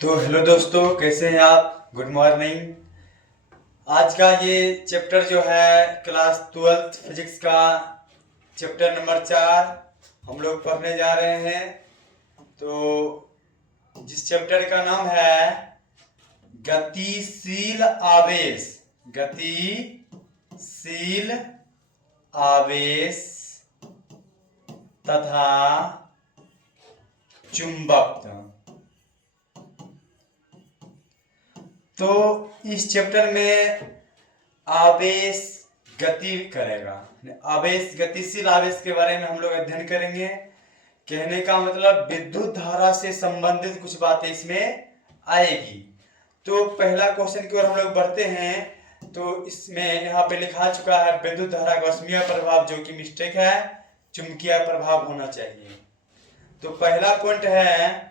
तो हेलो दोस्तों, कैसे हैं आप? Good morning. आज का ये चैप्टर जो है क्लास 12th फिजिक्स का चैप्टर नंबर 4 हम लोग पढ़ने जा रहे हैं। तो जिस चैप्टर का नाम है गतिशील आवेश। गतिशील आवेश तथा चुंबकत्व। तो इस चैप्टर में आवेश गति करेगा। आवेश, गतिशील आवेश के बारे में हम लोग अध्ययन करेंगे। कहने का मतलब विद्युत धारा से संबंधित कुछ बातें इसमें आएगी। तो पहला क्वेश्चन की ओर हम लोग बढ़ते हैं। तो इसमें यहाँ पे लिखा चुका है विद्युत धारा का ऊष्मीय प्रभाव, जो कि मिस्टेक है, चुंबकीय प्रभाव होना चाहिए। तो पहला पॉइंट है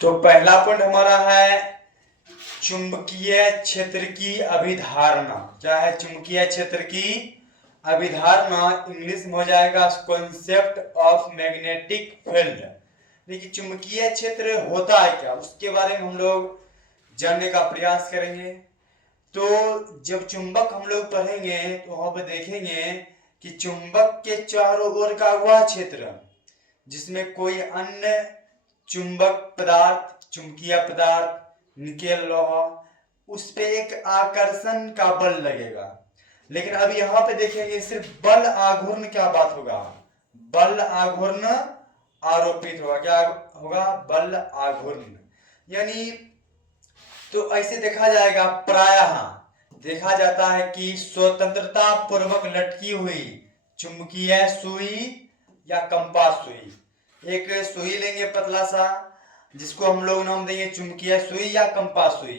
तो पहला पॉइंट हमारा है चुंबकीय क्षेत्र की अभिधारणा। क्या है चुंबकीय क्षेत्र की अभिधारणा? इंग्लिश में हो जाएगा कॉन्सेप्ट ऑफ मैग्नेटिक फील्ड। देखिए चुंबकीय क्षेत्र होता है क्या, उसके बारे में हम लोग जानने का प्रयास करेंगे। तो जब चुंबक हम लोग पढ़ेंगे तो वहां पर देखेंगे कि चुंबक के चारों ओर का वह क्षेत्र जिसमें कोई अन्य चुंबक पदार्थ, चुंबकीय पदार्थ, निकेल लोहा, उस पे एक आकर्षण का बल लगेगा। लेकिन अब यहाँ पे देखेंगे सिर्फ बल आघूर्ण, क्या बात होगा? बल आघूर्ण आरोपित होगा। क्या होगा? बल आघूर्ण। यानी तो ऐसे देखा जाएगा, प्रायः देखा जाता है कि स्वतंत्रता पूर्वक लटकी हुई चुंबकीय सुई या कंपास सुई, एक सुई लेंगे पतला सा, जिसको हम लोग नाम देंगे चुंबकीय सुई या कंपास सुई।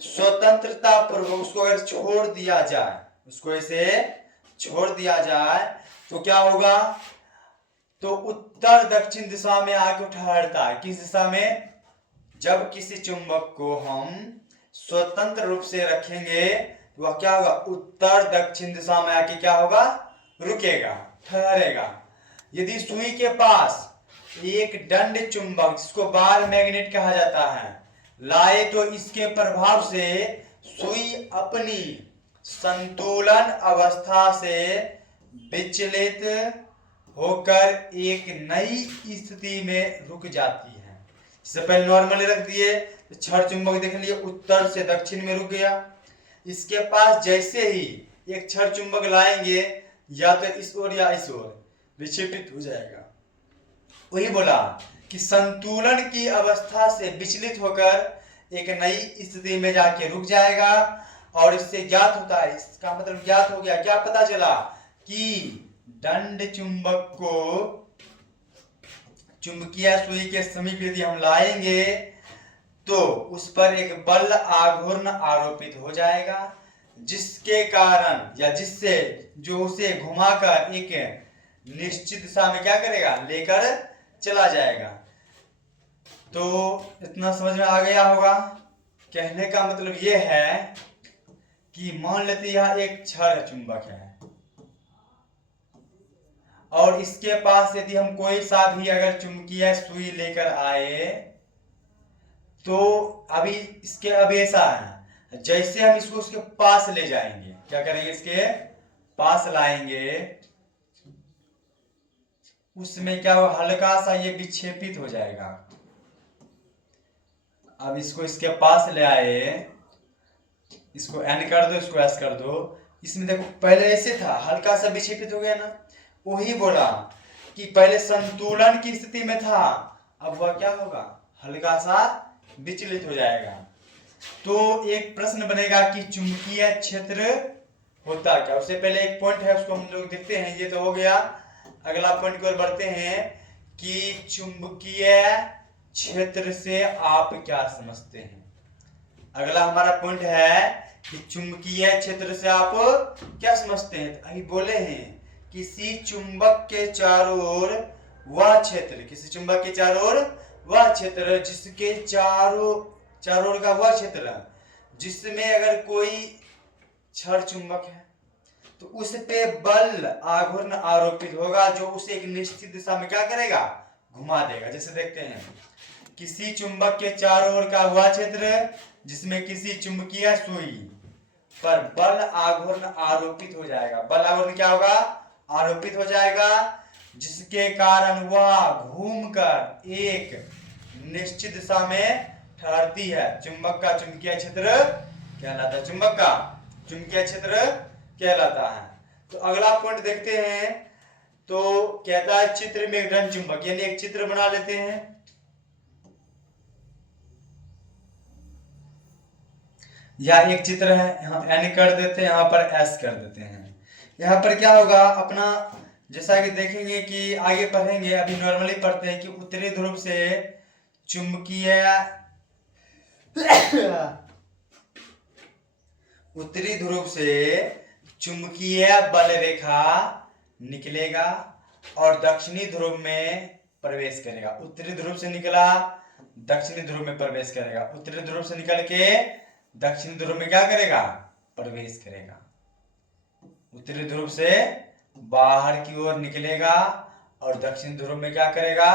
स्वतंत्रता पूर्वक उसको अगर छोड़ दिया जाए, उसको ऐसे छोड़ दिया जाए तो क्या होगा? तो उत्तर दक्षिण दिशा में आगे ठहरता है। किस दिशा में? जब किसी चुंबक को हम स्वतंत्र रूप से रखेंगे तो वह क्या होगा? उत्तर दक्षिण दिशा में आके क्या होगा? रुकेगा, ठहरेगा। यदि सुई के पास एक दंड चुंबक, जिसको बार मैग्नेट कहा जाता है, लाए तो इसके प्रभाव से सुई अपनी संतुलन अवस्था से विचलित होकर एक नई स्थिति में रुक जाती है। इससे पहले नॉर्मली रख दिए तो छड़ चुंबक देख लिए उत्तर से दक्षिण में रुक गया। इसके पास जैसे ही एक छड़ चुंबक लाएंगे, या तो इस ओर या इस ओर विक्षेपित हो जाएगा। वही बोला कि संतुलन की अवस्था से विचलित होकर एक नई स्थिति में जाके रुक जाएगा। और इससे ज्ञात होता है, इसका मतलब ज्ञात हो गया, क्या पता चला कि दंड चुंबक को चुंबकीय सुई के समीप यदि हम लाएंगे तो उस पर एक बल आघूर्ण आरोपित हो जाएगा, जिसके कारण या जिससे जो उसे घुमाकर एक निश्चित दिशा में क्या करेगा? लेकर चला जाएगा। तो इतना समझ में आ गया होगा। कहने का मतलब यह है कि मान लेते यह एक छड़ चुंबक है और इसके पास यदि हम कोई सा भी अगर चुंबकीय सुई लेकर आए तो अभी इसके अब ऐसा है, जैसे हम इसको उसके पास ले जाएंगे, क्या करेंगे? इसके पास लाएंगे, उसमें क्या हो? हल्का सा ये विक्षेपित हो जाएगा। अब इसको इसके पास ले आए, इसको एन कर दो, इसको एस कर दो। इसमें देखो पहले ऐसे था, हल्का सा विक्षेपित हो गया ना। वही बोला कि पहले संतुलन की स्थिति में था, अब वह क्या होगा? हल्का सा विचलित हो जाएगा। तो एक प्रश्न बनेगा कि चुंबकीय क्षेत्र होता क्या? उससे पहले एक पॉइंट है, उसको हम लोग देखते हैं। ये तो हो गया। अगला पॉइंट की ओर बढ़ते हैं कि चुंबकीय क्षेत्र से आप क्या समझते हैं। अगला हमारा पॉइंट है कि चुंबकीय क्षेत्र से आप क्या समझते हैं। अभी बोले हैं किसी चुंबक के चारों ओर वह क्षेत्र, किसी चुंबक के चारों ओर वह क्षेत्र जिसके चारों चारों ओर का वह क्षेत्र जिसमें अगर कोई क्षण चुंबक है तो उस पे बल आघूर्ण आरोपित होगा, जो उसे एक निश्चित दिशा में क्या करेगा, घुमा देगा। जैसे देखते हैं, किसी चुंबक के चारों ओर का वह क्षेत्र जिसमें किसी चुंबकीय सुई पर बल आघूर्ण आरोपित हो जाएगा। बल आघूर्ण क्या होगा, आरोपित हो जाएगा, जिसके कारण वह घूमकर एक निश्चित दिशा में ठहरती है। चुंबक का चुंबकीय क्षेत्र कहलाता है, चुंबक का चुंबकीय क्षेत्र कहलाता है। तो अगला पॉइंट देखते हैं। तो कहता है चित्र में एक धन चुंबक, यानी एक चित्र बना लेते हैं। या एक चित्र है, हम एन कर देते हैं, यहाँ पर एस कर देते हैं। यहाँ पर क्या होगा अपना, जैसा कि देखेंगे कि आगे पढ़ेंगे, अभी नॉर्मली पढ़ते हैं कि उत्तरी ध्रुव से चुंबकीय उत्तरी ध्रुव से चुंबकीय बल रेखा निकलेगा और दक्षिणी ध्रुव में प्रवेश करेगा। उत्तरी ध्रुव से निकला, दक्षिणी ध्रुव में प्रवेश करेगा। उत्तरी ध्रुव से निकल के दक्षिणी ध्रुव में क्या करेगा, प्रवेश करेगा। उत्तरी ध्रुव से बाहर की ओर निकलेगा और दक्षिणी ध्रुव में क्या करेगा,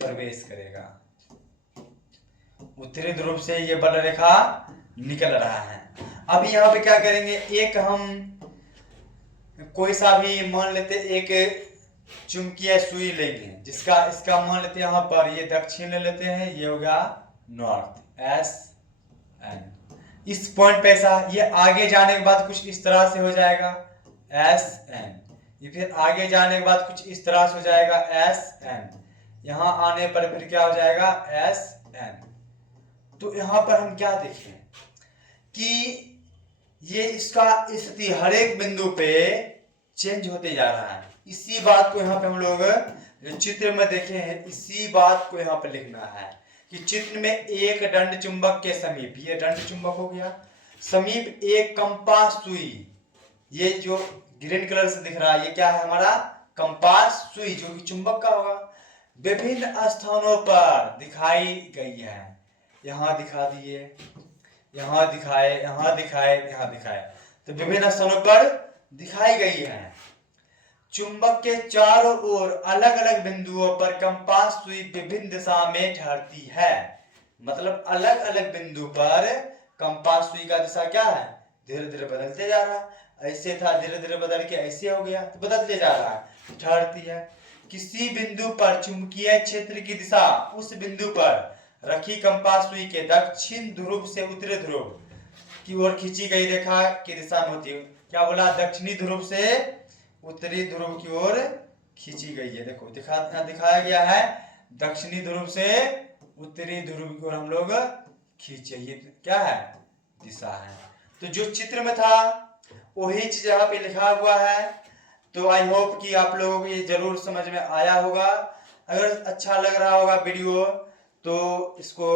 प्रवेश करेगा। उत्तरी ध्रुव से ये बल रेखा निकल रहा है। अभी यहाँ पे क्या करेंगे, एक हम कोई सा भी मान लेते, एक चुंबकीय सुई लेंगे, जिसका इसका मान लेते हैं यहाँ पर, ये दक्षिण ले लेते हैं, ये होगा नॉर्थ, एस एन। इस पॉइंट पे ऐसा, ये आगे जाने के बाद कुछ इस तरह से हो जाएगा, एस एन। ये फिर आगे जाने के बाद कुछ इस तरह से हो जाएगा, एस एन। यहाँ आने पर फिर क्या हो जाएगा, एस एन। तो यहाँ पर हम क्या देखें कि ये इसका स्थिति हर एक बिंदु पे चेंज होते जा रहा है। इसी बात को यहाँ पे हम लोग चित्र में देखे हैं, इसी बात को यहाँ पे लिखना है कि चित्र में एक दंड चुंबक के समीप, ये दंड चुंबक हो गया, समीप एक कंपास सुई, ये जो ग्रीन कलर से दिख रहा है, ये क्या है हमारा कंपास सुई, जो कि चुंबक का होगा, विभिन्न स्थानों पर दिखाई गई है। यहाँ दिखा दिए, यहाँ दिखाए, यहाँ दिखाए, यहाँ दिखाए, तो विभिन्न स्थानों पर दिखाई गई है। चुंबक के चारों ओर अलग अलग बिंदुओं पर कंपास सुई विभिन्न दिशा में ठहरती है। मतलब अलग अलग बिंदु पर कंपास सुई का दिशा क्या है, धीरे धीरे बदलते जा रहा है। ऐसे था, धीरे धीरे बदल के ऐसे हो गया, तो बदलते जा रहा है, ठहरती है। किसी बिंदु पर चुंबकीय क्षेत्र की दिशा उस बिंदु पर रखी कंपास सुई के दक्षिण ध्रुव से उत्तरी ध्रुव की ओर खींची गई रेखा की दिशा में होती है। क्या बोला, दक्षिणी ध्रुव से उत्तरी ध्रुव की ओर खींची गई है। देखो दिखाया गया है, दक्षिणी ध्रुव से उत्तरी ध्रुव की ओर हम लोग खींचे, ये क्या है, दिशा है। तो जो चित्र में था वही चीज यहाँ पे लिखा हुआ है। तो आई होप कि आप लोगों को ये जरूर समझ में आया होगा। अगर अच्छा लग रहा होगा वीडियो तो इसको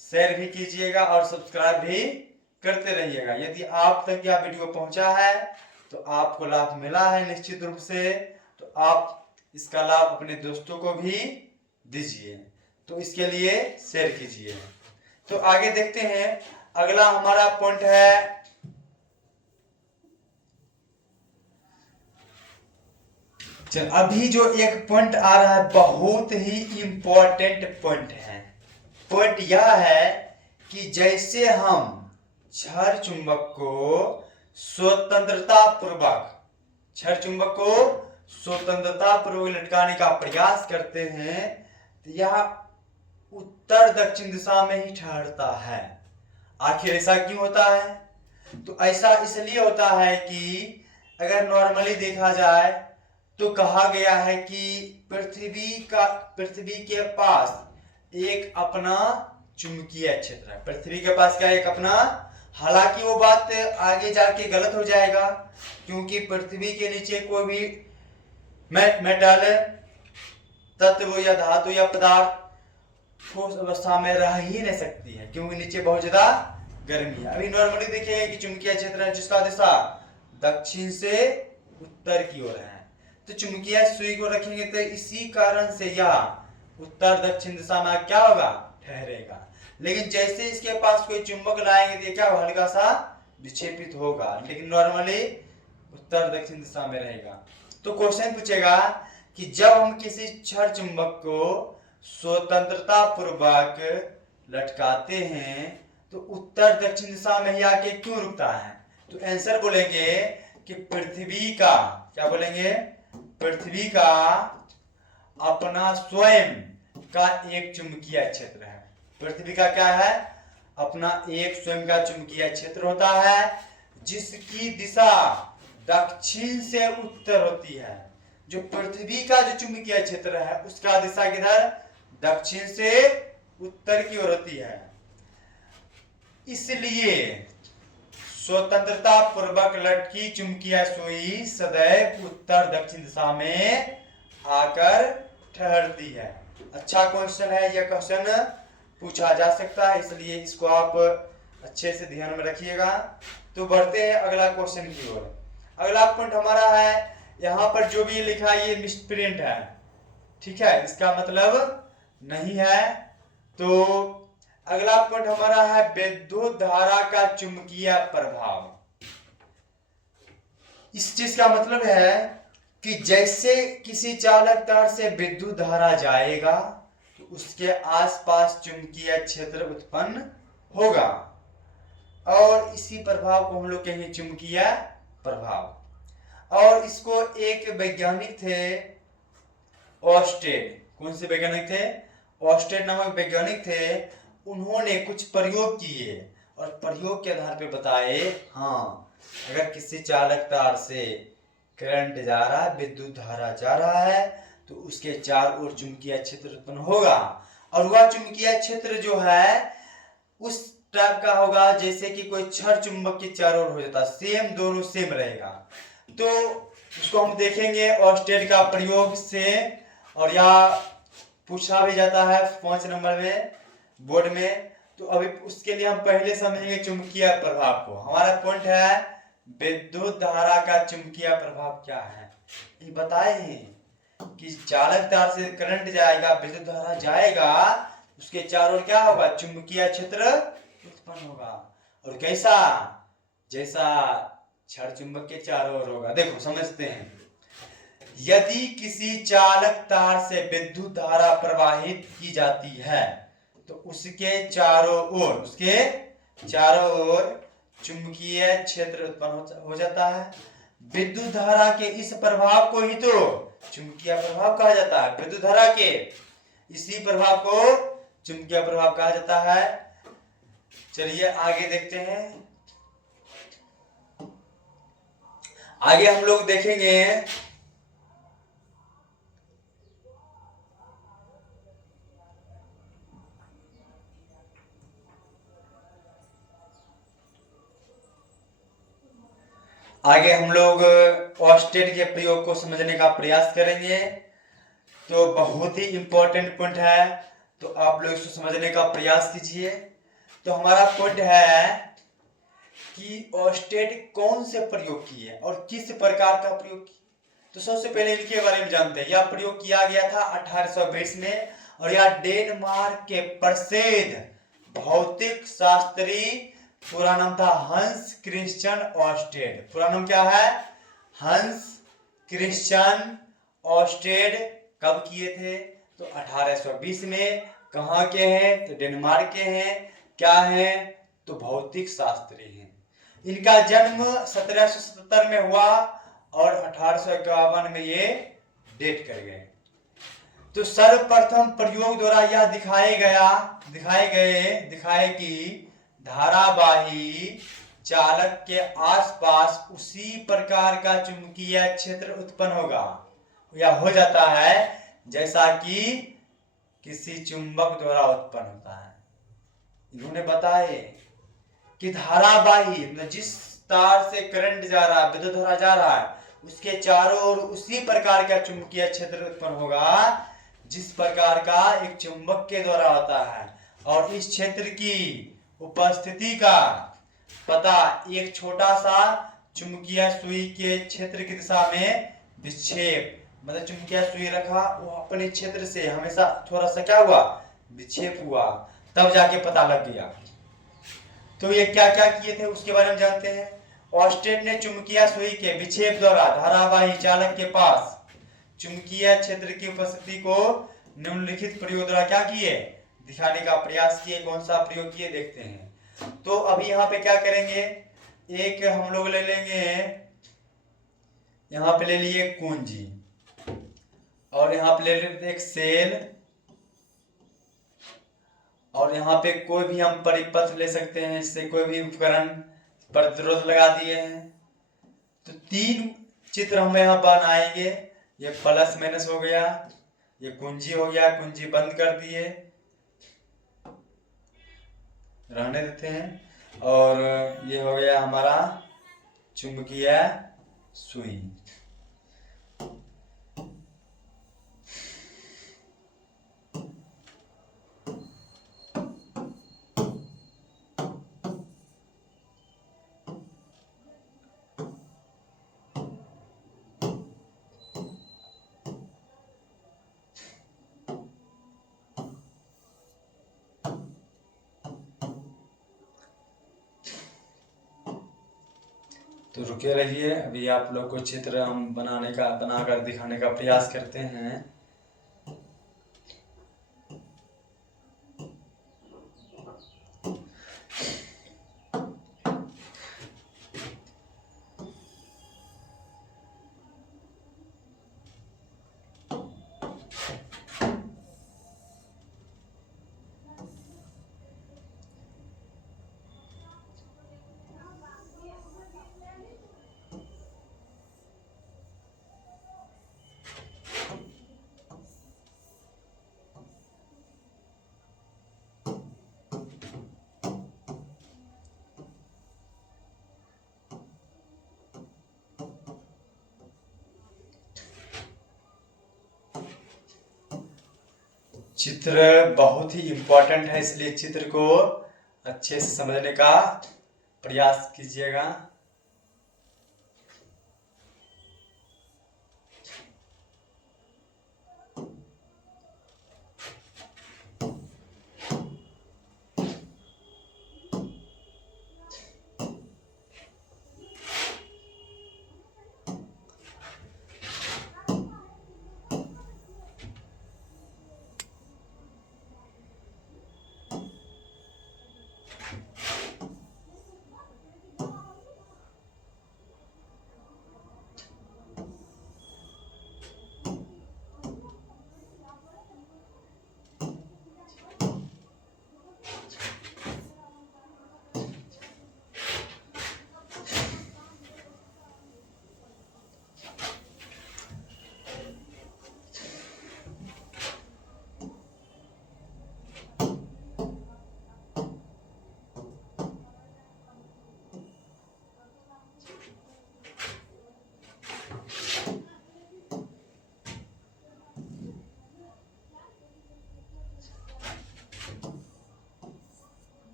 शेयर भी कीजिएगा और सब्सक्राइब भी करते रहिएगा। यदि आप तक यह वीडियो पहुंचा है तो आपको लाभ मिला है निश्चित रूप से, तो आप इसका लाभ अपने दोस्तों को भी दीजिए, तो इसके लिए शेयर कीजिए। तो आगे देखते हैं, अगला हमारा पॉइंट है चल, अभी जो एक पॉइंट आ रहा है बहुत ही इंपॉर्टेंट पॉइंट है। पॉइंट यह है कि जैसे हम क्षण चुंबक को स्वतंत्रता पूर्वक लटकाने का प्रयास करते हैं, तो यह उत्तर दक्षिण दिशा में ही ठहरता है। आखिर ऐसा क्यों होता है? तो ऐसा इसलिए होता है कि अगर नॉर्मली देखा जाए तो कहा गया है कि पृथ्वी के पास एक अपना चुंबकीय क्षेत्र है। पृथ्वी के पास क्या एक अपना, हालांकि वो बात आगे जाके गलत हो जाएगा, क्योंकि पृथ्वी के नीचे कोई भी मेटल तत्व या धातु या पदार्थ ठोस अवस्था में रह ही नहीं सकती है, क्योंकि नीचे बहुत ज्यादा गर्मी है। अभी नॉर्मली देखिए कि चुंबकीय क्षेत्र है जिसका दिशा दक्षिण से उत्तर की ओर है, तो चुंबकीय सुई को रखेंगे तो इसी कारण से यह उत्तर दक्षिण दिशा में क्या होगा, ठहरेगा। लेकिन जैसे इसके पास कोई चुंबक लाएंगे तो क्या हल्का सा विक्षेपित होगा, लेकिन नॉर्मली उत्तर दक्षिण दिशा में रहेगा। तो क्वेश्चन पूछेगा कि जब हम किसी छड़ चुंबक को स्वतंत्रता पूर्वक लटकाते हैं तो उत्तर दक्षिण दिशा में ही आके क्यों रुकता है। तो आंसर बोलेंगे कि पृथ्वी का, क्या बोलेंगे, पृथ्वी का अपना स्वयं का एक चुंबकीय क्षेत्र है। पृथ्वी का क्या है, अपना एक स्वयं का चुंबकीय क्षेत्र होता है जिसकी दिशा दक्षिण से उत्तर होती है। जो पृथ्वी का जो चुंबकीय क्षेत्र है उसका दिशा किधर, दक्षिण से उत्तर की ओर होती है। इसलिए स्वतंत्रता पूर्वक लटकी चुंबकीय सुई सदैव उत्तर दक्षिण दिशा में आकर ठहरती है। अच्छा क्वेश्चन है, यह क्वेश्चन पूछा जा सकता है, इसलिए इसको आप अच्छे से ध्यान में रखिएगा। तो बढ़ते हैं अगला क्वेश्चन की ओर। अगला पॉइंट हमारा है, यहाँ पर जो भी लिखा है ये मिसप्रिंट है, ठीक है, इसका मतलब नहीं है। तो अगला पॉइंट हमारा है विद्युत धारा का चुंबकीय प्रभाव। इस चीज का मतलब है कि जैसे किसी चालक तार से विद्युत धारा जाएगा तो उसके आसपास चुंबकीय क्षेत्र उत्पन्न होगा, और इसी प्रभाव को हम लोग कहेंगे चुंबकीय प्रभाव। और इसको एक वैज्ञानिक थे ऑस्टेड, कौन से वैज्ञानिक थे, ऑस्टेड नामक वैज्ञानिक थे। उन्होंने कुछ प्रयोग किए और प्रयोग के आधार पर बताए, हाँ अगर किसी चालक तार से करंट जा रहा है, विद्युत धारा जा रहा है, तो उसके चारों ओर चुंबकीय क्षेत्र उत्पन्न होगा, और वह चुंबकीय क्षेत्र जो है उस टाइप का होगा जैसे कि कोई छड़ चुंबक के चारों ओर हो जाता, सेम, दोनों सेम रहेगा। तो उसको हम देखेंगे ऑस्टेड का प्रयोग से, और यहाँ पूछा भी जाता है 5 नंबर में बोर्ड में। तो अभी उसके लिए हम पहले समझेंगे चुंबकीय प्रभाव को। हमारा पॉइंट है विद्युत धारा का चुंबकीय प्रभाव क्या है। ये बताए हैं कि चालक तार से करंट जाएगा, विद्युत धारा जाएगा, उसके चारों ओर क्या होगा, चुंबकीय क्षेत्र उत्पन्न होगा। और कैसा, जैसा छड़ चुंबक के चारों ओर होगा। देखो समझते हैं, यदि किसी चालक तार से विद्युत धारा प्रवाहित की जाती है तो उसके चारों ओर चुंबकीय क्षेत्र उत्पन्न हो जाता है। विद्युत धारा के इस प्रभाव को ही तो चुंबकीय प्रभाव कहा जाता है। विद्युत धारा के इसी प्रभाव को चुंबकीय प्रभाव कहा जाता है। चलिए आगे देखते हैं। आगे हम लोग देखेंगे ऑस्टेड के प्रयोग को समझने का प्रयास करेंगे। तो बहुत ही इंपॉर्टेंट पॉइंट है, तो आप लोग इसको समझने का प्रयास कीजिए। तो हमारा पॉइंट है कि ऑस्टेड कौन से प्रयोग किए और किस प्रकार का प्रयोग किए। तो सबसे पहले इनके बारे में जानते हैं। यह प्रयोग किया गया था 1820 में, और यह डेनमार्क के प्रसिद्ध भौतिक शास्त्री, पूरा नाम था हंस क्रिश्चियन ऑस्टेड। पूरा नाम क्या है, हंस क्रिश्चियन ऑस्टेड। कब किए थे, तो 1820 में। कहाँ के हैं, तो डेनमार्क के हैं। क्या हैं, तो भौतिक शास्त्री हैं। इनका जन्म 1777 में हुआ और 1851 में ये डेट कर गए। तो सर्वप्रथम प्रयोग द्वारा यह दिखाए कि धारावाही चालक के आसपास उसी प्रकार का चुंबकीय क्षेत्र उत्पन्न होगा या हो जाता है जैसा कि किसी चुंबक द्वारा उत्पन्न होता है। इन्होंने बताए कि धारावाही मतलब जिस तार से करंट जा रहा है, विद्युत धारा जा रहा है, उसके चारों ओर उसी प्रकार का चुंबकीय क्षेत्र उत्पन्न होगा जिस प्रकार का एक चुंबक के द्वारा होता है। और इस क्षेत्र की उपस्थिति का पता एक छोटा सा चुंबकीय सुई के क्षेत्र की दिशा में विक्षेप मतलब चुंबकीय सुई रखा, वो अपने क्षेत्र से हमेशा थोड़ा सा क्या हुआ, विक्षेप हुआ, तब जाके पता लग गया। तो ये क्या क्या किए थे उसके बारे में जानते हैं। ऑस्टेड ने चुंबकीय सुई के विक्षेप द्वारा धारावाही चालक के पास चुंबकीय क्षेत्र की उपस्थिति को निम्नलिखित प्रयोग द्वारा क्या किए, दिखाने का प्रयास किए। कौन सा प्रयोग किए देखते हैं। तो अभी यहाँ पे क्या करेंगे, एक हम लोग ले लेंगे, यहाँ पे ले लिए कुंजी, और यहाँ पे ले लेते एक सेल, और यहाँ पे कोई भी हम परिपथ ले सकते हैं, इससे कोई भी उपकरण प्रतिरोध लगा दिए हैं। तो 3 चित्र हम यहाँ बनाएंगे। ये प्लस माइनस हो गया, ये कुंजी हो गया, कुंजी बंद कर दिए, रहने देते हैं। और ये हो गया हमारा चुंबकीय सुई। तो रुके रहिए, अभी आप लोग को चित्र हम बनाकर दिखाने का प्रयास करते हैं। चित्र बहुत ही इम्पोर्टेंट है, इसलिए चित्र को अच्छे से समझने का प्रयास कीजिएगा।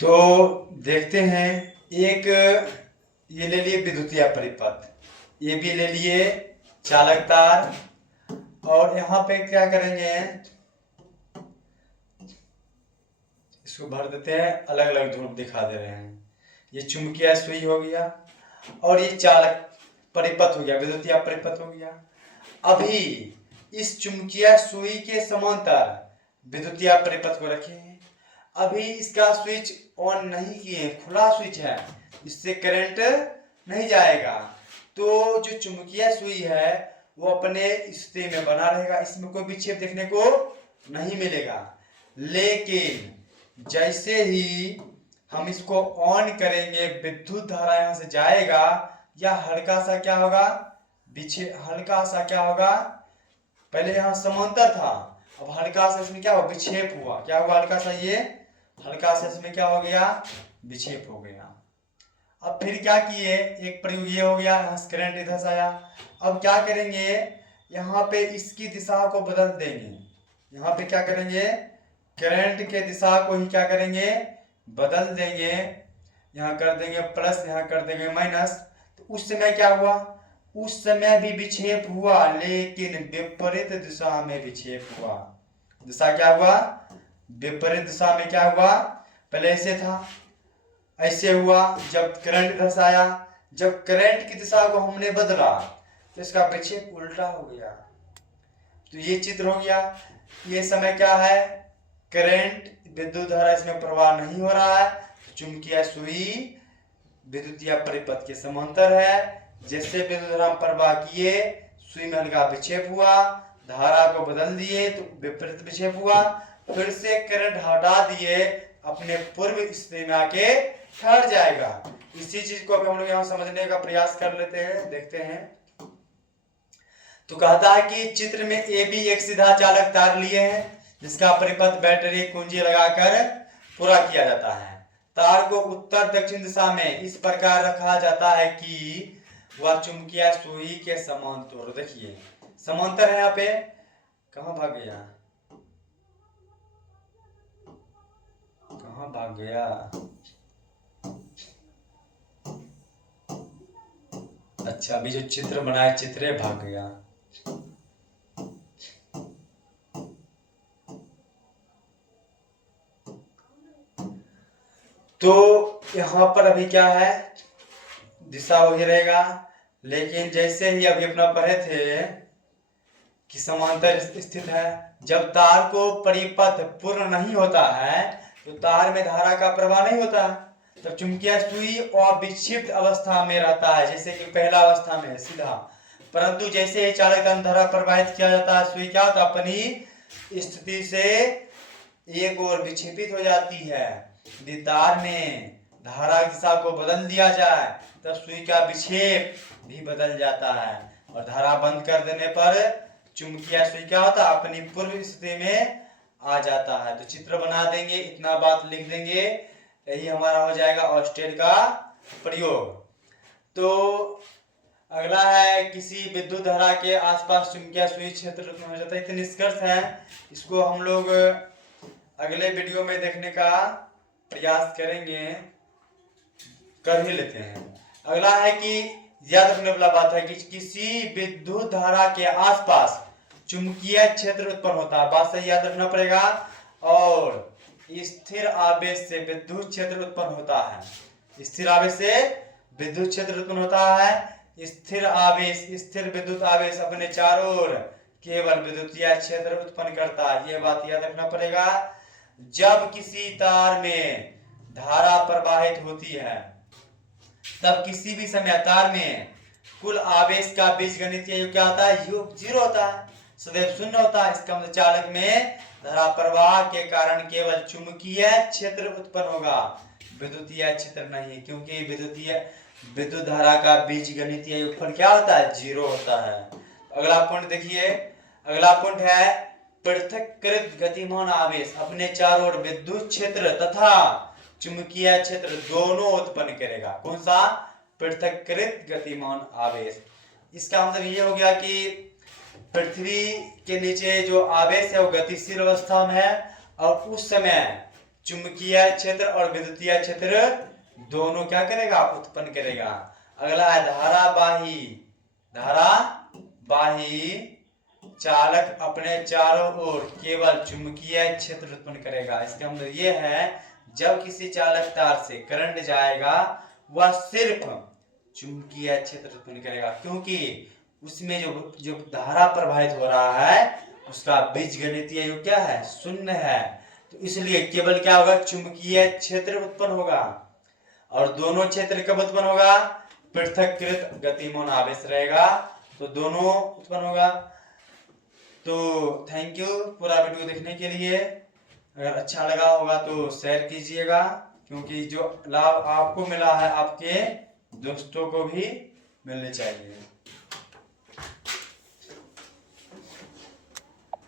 तो देखते हैं, एक ये ले लिए विद्युतीय परिपथ, ये भी ले लिए चालक तार, और यहाँ पे क्या करेंगे, इसको भर देते हैं, अलग अलग ध्रुव दिखा दे रहे हैं। ये चुंबकीय सुई हो गया, और ये चालक परिपथ हो गया, विद्युतीय परिपथ हो गया। अभी इस चुंबकीय सुई के समांतर विद्युतीय परिपथ को रखें। अभी इसका स्विच ऑन नहीं किए, खुला स्विच है, इससे करंट नहीं जाएगा। तो जो चुंबकीय सुई है वो अपने स्थिति में बना रहेगा, इसमें कोई विक्षेप देखने को नहीं मिलेगा। लेकिन जैसे ही हम इसको ऑन करेंगे, विद्युत धारा यहाँ से जाएगा, या हल्का सा क्या होगा, हल्का सा क्या होगा, पहले यहाँ समांतर था, अब हल्का सा इसमें क्या हुआ, विक्षेप हुआ। क्या हुआ, हल्का सा, ये हल्का सा इसमें क्या हो गया, विक्षेप हो गया। अब फिर क्या किए, एक प्रयोग ये हो गया, यहाँ करंट इधर से आया। अब क्या करेंगे, यहाँ पे इसकी दिशा को बदल देंगे। यहाँ पे क्या करेंगे, करंट के दिशा को ही क्या करेंगे, बदल देंगे, यहाँ कर देंगे प्लस, यहाँ कर देंगे माइनस, तो उस समय क्या हुआ, उस समय भी विक्षेप हुआ लेकिन विपरीत दिशा में विक्षेप हुआ। दिशा क्या हुआ, विपरीत दिशा में क्या हुआ, पहले ऐसे था, ऐसे हुआ जब करंट दर्शाया, जब करंट की दिशा को हमने बदला तो इसका विक्षेप उल्टा हो गया। तो ये चित्र हो गया। ये समय क्या है, करंट विद्युत धारा इसमें प्रवाह नहीं हो रहा है, चुंबकीय सुई विद्युतीय परिपथ के समांतर है। जैसे विद्युत धारा प्रवाह किए, सुई में हल्का विक्षेप हुआ, धारा को बदल दिए तो विपरीत विक्षेप हुआ, फिर से करंट हटा दिए, अपने पूर्व स्थिति में आके ठहर जाएगा। इसी चीज को अभी हम लोग यहाँ समझने का प्रयास कर लेते हैं, देखते हैं। तो कहता है कि चित्र में ए बी एक सीधा चालक तार लिए हैं जिसका परिपथ बैटरी कुंजी लगाकर पूरा किया जाता है। तार को उत्तर दक्षिण दिशा में इस प्रकार रखा जाता है कि वह चुंबकीय सुई के समांतर, देखिए समांतर है। यहाँ पे कहाँ भाग गया, कहाँ भाग गया, अच्छा अभी जो चित्र बनाया चित्र भाग गया। तो यहाँ पर अभी क्या है, दिशा वही रहेगा, लेकिन जैसे ही अभी अपना पढ़े थे कि समांतर स्थित है, जब तार को परिपथ पूर्ण नहीं होता है तो तार में धारा का प्रवाह नहीं होता, तब चुंबकीय सुई अविक्षिप्त अवस्था में रहता है, जैसे कि पहला अवस्था में सीधा। परंतु जैसे ही चालक धारा प्रवाहित किया जाता है, सुई क्या होता है, अपनी स्थिति से एक ओर विक्षेपित हो जाती है। यदि तार में धारा की दिशा को बदल दिया जाए तब सुई का विक्षेप भी बदल जाता है, और धारा बंद कर देने पर चुंबकीय सुई क्या होता है, अपनी पूर्व स्थिति में आ जाता है। तो चित्र बना देंगे, इतना बात लिख देंगे, यही हमारा हो जाएगा ऑस्टेड का प्रयोग। तो अगला है, किसी विद्युत धारा के आसपास चुंबकीय सुई क्षेत्र उत्पन्न हो जाता है। इतने निष्कर्ष है, इसको हम लोग अगले वीडियो में देखने का प्रयास करेंगे, कर ही लेते हैं। अगला है कि याद रखने वाला बात है कि किसी विद्युत धारा के आसपास चुंबकीय क्षेत्र उत्पन्न होता है, बात सही याद रखना पड़ेगा। और स्थिर आवेश से विद्युत क्षेत्र उत्पन्न होता है, स्थिर आवेश से विद्युत क्षेत्र उत्पन्न होता है। स्थिर आवेश, स्थिर विद्युत आवेश अपने चारों ओर केवल विद्युतीय क्षेत्र उत्पन्न करता है, ये बात याद रखना पड़ेगा। जब किसी तार में धारा प्रवाहित होती है तब किसी भी समय तार में कुल आवेश का बीजगणितीय योग क्या होता है, योग 0 होता है, सदैव शून्य होता है। इसका मतलब चालक में धारा प्रवाह के कारण केवल चुंबकीय क्षेत्र उत्पन्न होगा, विद्युतीय क्षेत्र नहीं, क्योंकि विद्युत धारा का बीजगणितीय योगफल क्या होता है, 0 होता है। अगला पॉइंट देखिए, अगला पॉइंट है पृथक्कृत गतिमान आवेश अपने चारों ओर विद्युत क्षेत्र तथा चुंबकीय क्षेत्र दोनों उत्पन्न करेगा। कौन सा, पृथक्कृत गतिमान आवेश। इसका मतलब ये हो गया कि पृथ्वी के नीचे जो आवेश है वो गतिशील अवस्था में है, और उस समय चुंबकीय क्षेत्र और विद्युतीय क्षेत्र दोनों क्या करेगा, उत्पन्न करेगा। अगला है धारावाही चालक अपने चारों ओर केवल चुंबकीय क्षेत्र उत्पन्न करेगा। इसका मतलब ये है, जब किसी चालक तार से करंट जाएगा वह सिर्फ चुंबकीय क्षेत्र उत्पन्न करेगा, क्योंकि उसमें जो धारा प्रवाहित हो रहा है उसका बीजगणितीय योग क्या है, 0 है। तो इसलिए केवल क्या होगा, चुंबकीय क्षेत्र उत्पन्न होगा। और दोनों क्षेत्र कब उत्पन्न होगा, पृथक्कृत गतिमान आवेश रहेगा, तो दोनों उत्पन्न होगा। तो थैंक यू पूरा वीडियो देखने के लिए। अगर अच्छा लगा होगा तो शेयर कीजिएगा, क्योंकि जो लाभ आपको मिला है आपके दोस्तों को भी मिलने चाहिए।